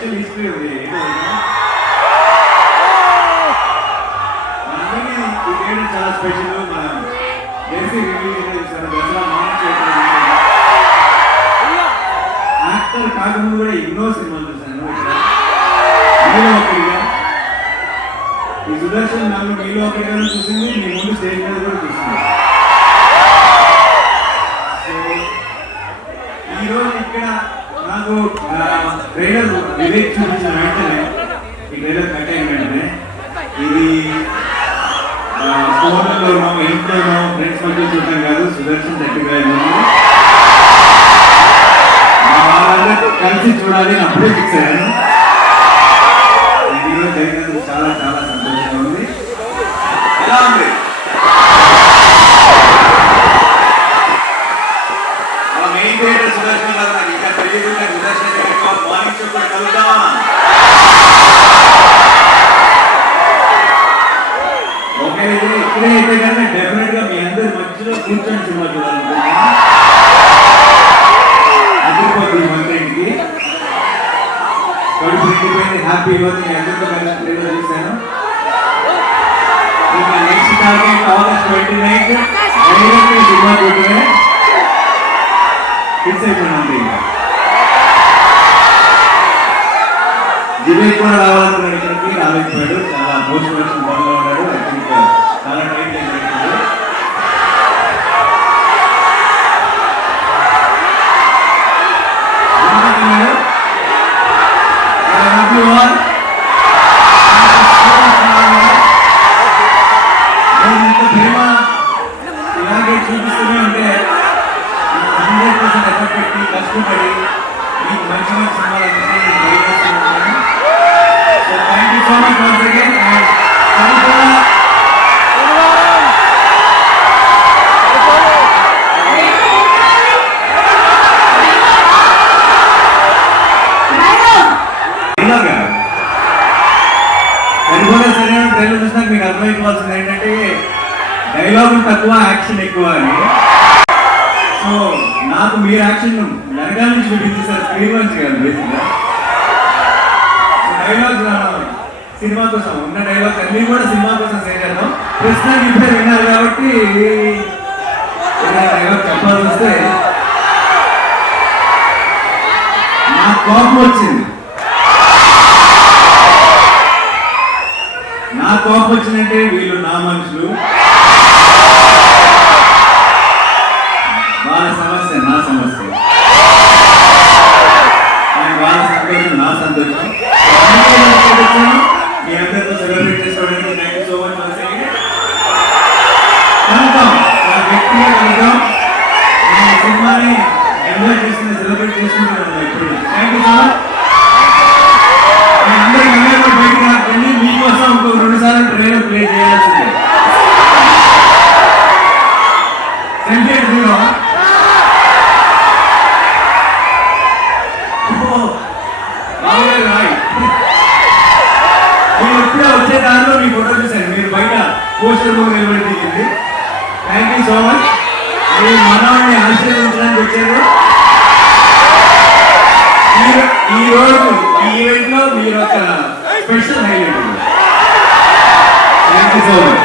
Special history ఉంది. ఈ game చాలా స్పెషల్. మన జెర్సీ రిలీజ్ చేశారు దసరా మార్నింగ్. యాక్టర్ కాకముందు కూడా ఎన్నో సినిమాలు చూశాను. మీలో ఒకరిగా ఈ సుదర్శన్ నాకు మీలో ఒకరిగా చూసింది, మీ ముందు స్టేజ్ మీద కూడా చూసింది. ఈరోజు ఇక్కడ నాకు ట్రైలర్ వివేక్ చూపించిన వెంటనే, ఈ ట్రైలర్ కట్ అయిన వెంటనే ఇది ఫోన్లోనో ఇంట్లోనో ఫ్రెండ్స్ మధ్య చూడటం కాదు, సుదర్శన్ 35 మా వాళ్ళందరూ కలిసి చూడాలి అని అప్పుడే ఫిక్స్ అయ్యాను. ఇది జరిగినందుకు చాలా చాలా సంతోషంగా ఉంది. ఎలా ఉంది? మెయిన్ క్రియేటర్ సుదర్శన్ గారు నాకు ఇంకా తెలియదు. సుదర్శన్ మార్నింగ్ షో కూడా కలుద్దామా? ఓకే, ఇక్కడే అయితే కానీ డెఫినెట్ గా మీ అందరి మధ్యలో కూర్చొని సినిమా చూడాలనుకుంటున్నాను. అదిరిపోతుంది మంత్రికి కడుపు నిండిపోయింది. హ్యాపీ రోజు మీ అందరితో కలిసి చూశాను. ఇంకా నెక్స్ట్ టార్గెట్ ఆగస్ట్ 29 సినిమా చూడటమే ఫిక్స్ అయిపోయినాండి. ఇంకా వివేక్ కూడా రావాలనుకున్నాడు, ఇక్కడికి రాలేకపోయాడు. చాలా మోటివేషన్ బాగా ఉన్నాడు. ఐ థింక్ చాలా టైం జరిగింది. ఇంత ప్రేమ ఇలాగే చూపిస్తూనే ఉంటే 100% ఎఫర్ట్ పెట్టి కష్టపడి మీకు మంచి మంచి సినిమాలు so thank you so much once again. సరైన ట్రైలర్ చూసినాక మీకు అర్థమైపోవాల్సింది ఏంటంటే డైలాగ్ తక్కువ, యాక్షన్ ఎక్కువ అని. సో నాకు మీరు యాక్షన్ వెనకాల నుంచి చూపించేసారు, స్క్రీన్ నుంచి కాదు. బేసిక్గా డైలాగ్ సినిమా కోసం ఉన్న డైలాగ్స్ అన్నీ కూడా సినిమా కోసం చేద్దాం. ప్రస్తుతానికి ఇప్పుడే విన్నారు కాబట్టి డైలాగ్ చెప్పాల్సి వస్తే నాకు కోపం వచ్చింది. నా కోపం వచ్చిందంటే వీళ్ళు నా మనుషులు, వాళ్ళ సమస్య నా సమస్య, వాళ్ళ సంతోషం నా సంతోషం. మీ అందరితో సెలబ్రేట్ చేసుకోవడానికి థ్యాంక్ యూ సో మచ్. కలుద్దాం, గట్టిగా కలుద్దాం. నేను సినిమాని ఎంజాయ్ చేసుకుని సెలబ్రేట్ చేసుకుంటున్నాను ఇప్పుడు. Thank you so much. మీకోసం ఇంకో 2 సార్లు ట్రైలర్ ప్లే చేయాల్సిందే. సెంటెడ్ హీరో మీరు ఎప్పుడే వచ్చే దారిలో మీ ఫోటో చూశాను. మీరు బయట పోస్టర్ కూడా నిలబడి దిగింది. Thank you so much. మీరు మనవాడిని ఆశీర్వదించడానికి వచ్చారు. ఈ రోజు ఈ ఈవెంట్ లో మీరు ఒక special highlight. Thank you so much.